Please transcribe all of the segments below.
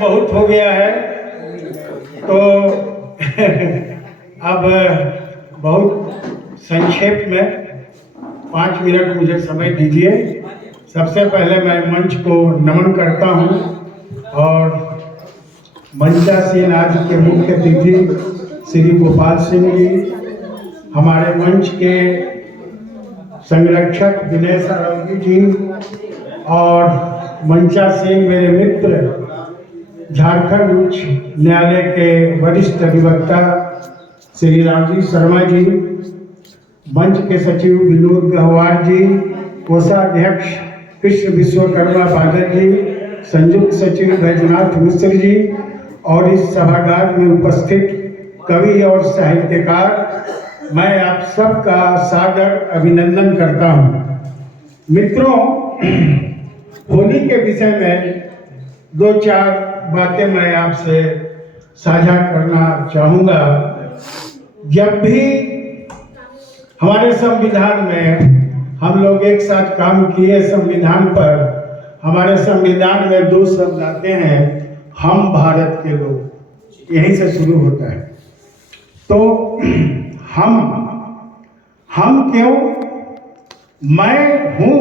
बहुत हो गया है, तो अब बहुत संक्षेप में 5 मिनट मुझे समय दीजिए। सबसे पहले मैं मंच को नमन करता हूँ और मंचासीन आज के मुख्य अतिथि श्री गोपाल सिंह जी, हमारे मंच के संरक्षक विनय सारंगी जी और मंचासीन मेरे मित्र झारखंड उच्च न्यायालय के वरिष्ठ अधिवक्ता श्री रामजी शर्मा जी, मंच के सचिव विनोद गहवार जी, कोषाध्यक्ष कृष्ण विश्वकर्मा बादल जी, संयुक्त सचिव बैजनाथ मिश्र जी और इस सभागार में उपस्थित कवि और साहित्यकार, मैं आप सबका सादर अभिनंदन करता हूँ। मित्रों, होली के विषय में 2-4 बातें मैं आपसे साझा करना चाहूँगा। जब भी हमारे संविधान में हम लोग एक साथ काम किए संविधान पर, हमारे संविधान में 2 शब्द आते हैं, हम भारत के लोग, यहीं से शुरू होता है। तो हम क्यों? मैं हूँ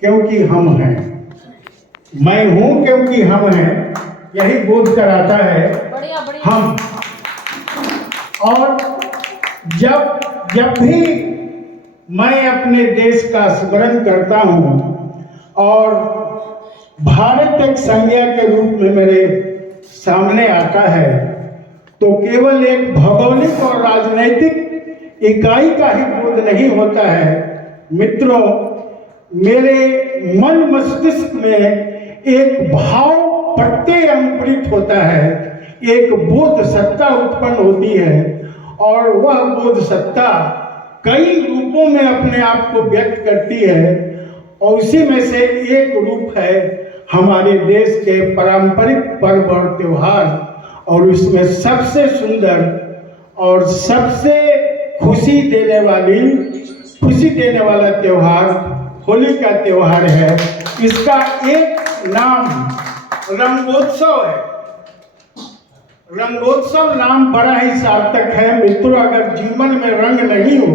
क्योंकि हम हैं, मैं हूँ क्योंकि हम हैं, यही बोध कराता है हम। और जब भी मैं अपने देश का स्मरण करता हूँ और भारत एक संज्ञा के रूप में मेरे सामने आता है, तो केवल एक भौगोलिक और राजनैतिक इकाई का ही बोध नहीं होता है। मित्रों, मेरे मन मस्तिष्क में एक भाव प्रत्यय अंकुरित होता है, एक बोध सत्ता उत्पन्न होती है और वह बोध सत्ता कई रूपों में अपने आप को व्यक्त करती है और उसी में से एक रूप है हमारे देश के पारंपरिक पर्व और त्योहार। और उसमें सबसे सुंदर और सबसे खुशी देने वाला त्योहार होली का त्योहार है। इसका एक नाम रंगोत्सव है। रंगोत्सव नाम बड़ा ही सार्थक है। मित्रों, अगर जीवन में रंग नहीं हो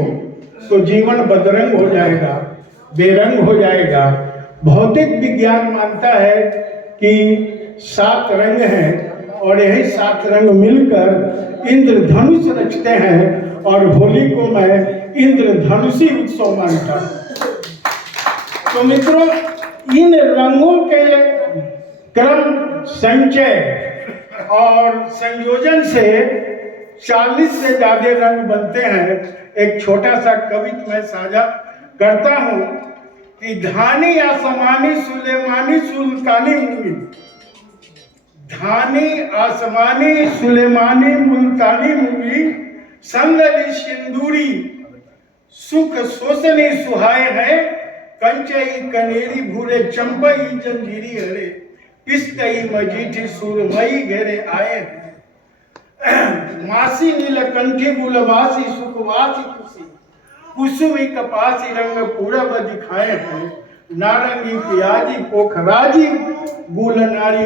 तो जीवन बदरंग हो जाएगा, बेरंग हो जाएगा। भौतिक विज्ञान मानता है कि 7 रंग हैं और यही 7 रंग मिलकर इंद्रधनुष रचते हैं और होली को मैं इंद्रधनुषी उत्सव मानता हूँ। तो मित्रों, इन रंगों के क्रम, संचय और संयोजन से 40 से ज्यादा रंग बनते हैं। एक छोटा सा कविता मैं साझा करता हूँ कि धानी आसमानी सुलेमानी सुल्तानी मुंगी, धानी आसमानी सुलेमानी मुल्तानी मुंगी, संगली सिंदूरी सुख शोषणी सुहाए है, कंचई कनेरी भूरे चंपई जंजीरी हरे, पिस्तई मजीठी सुरमई घेरे आए हैं। मासी नीलकंठी गुलवासी सुखवासी खुशी, कुसुमी कपासी रंग पूरब दिखाए हैं, नारंगी प्याजी पोखराजी गुलनारी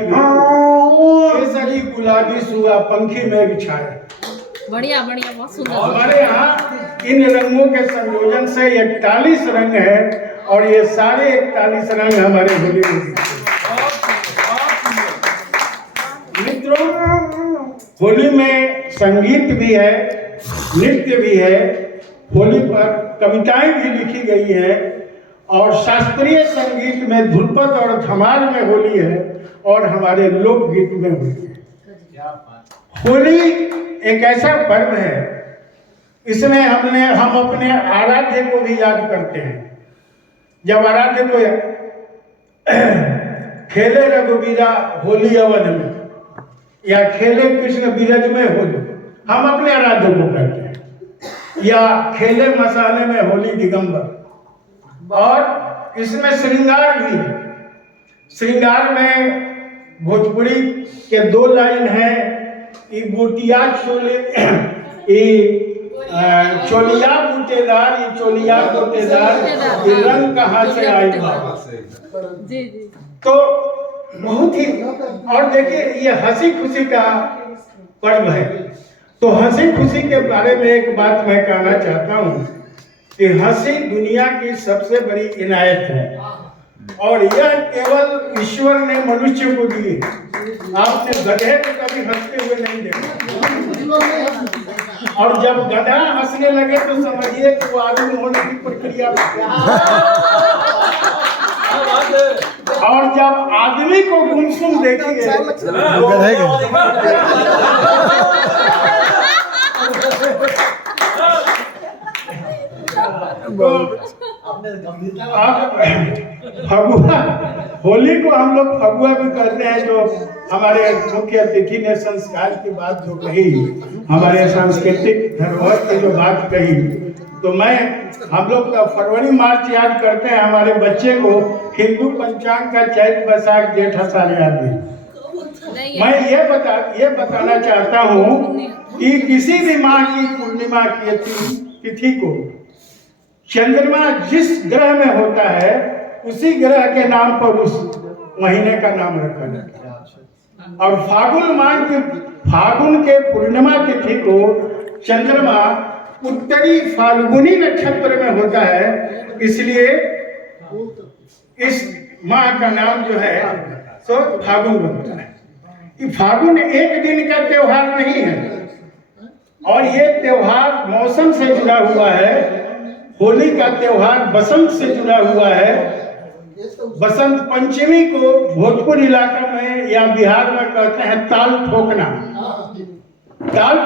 केसरी गुलाबी सुआ पंखी में छाए। बढ़िया बढ़िया, बहुत सुंदर। हमारे यहाँ इन रंगों के संयोजन से 41 रंग है और ये सारे 41 रंग हमारे होली में। मित्रों, होली में संगीत भी है, नृत्य भी है, होली पर कविताएं भी लिखी गई है और शास्त्रीय संगीत में ध्रुपद और धमार में होली है और हमारे लोकगीत में होली है। होली एक ऐसा पर्व है, इसमें हम अपने आराध्य को भी याद करते हैं। जब आराध्य को खेले रघुवीरा होली अवध में या खेले कृष्ण बीरज में होली, हम अपने आराध्य को कहते हैं। या खेले मसाले में होली दिगंबर। और इसमें श्रृंगार भी है। श्रृंगार में भोजपुरी के 2 लाइन है, ई बूटिया चोले चोलिया बूटेदार, ये चोलिया बूटेदार, ये रंग कहाँ से आई। जी जी। तो बहुत ही। और देखिए ये हंसी खुशी का पर्व है, तो हंसी खुशी के बारे में एक बात मैं कहना चाहता हूँ कि हंसी दुनिया की सबसे बड़ी इनायत है और यह केवल ईश्वर ने मनुष्य को दी। आपने गधे को कभी हंसते हुए नहीं देखा, और जब गधा हंसने लगे तो समझिए कि वो आदमी होने की प्रक्रिया में। और जब आदमी को गुमसुम देखिए फगुआ, होली को हम लोग फगुआ भी कहते हैं। जो हमारे मुख्य अतिथि ने संस्कार की बात जो कही, हमारे सांस्कृतिक धरोहर की जो बात कही, तो हम लोग का फरवरी मार्च याद करते हैं। हमारे बच्चे को हिंदू पंचांग का चैत बैसाख जेठ आषाढ़ याद नहीं। मैं ये बताना चाहता हूँ कि किसी भी माह की पूर्णिमा की तिथि को चंद्रमा जिस ग्रह में होता है उसी ग्रह के नाम पर उस महीने का नाम रखा जाता है। और फागुन के पूर्णिमा तिथि को चंद्रमा उत्तरी फाल्गुनी नक्षत्र में होता है, इसलिए इस माह का नाम जो है सो फागुन बनता है। फागुन एक दिन का त्योहार नहीं है और ये त्योहार मौसम से जुड़ा हुआ है। होली का त्योहार बसंत से जुड़ा हुआ है। बसंत पंचमी को भोजपुर इलाका में या बिहार में कहते हैं ताल ठोकना। ताल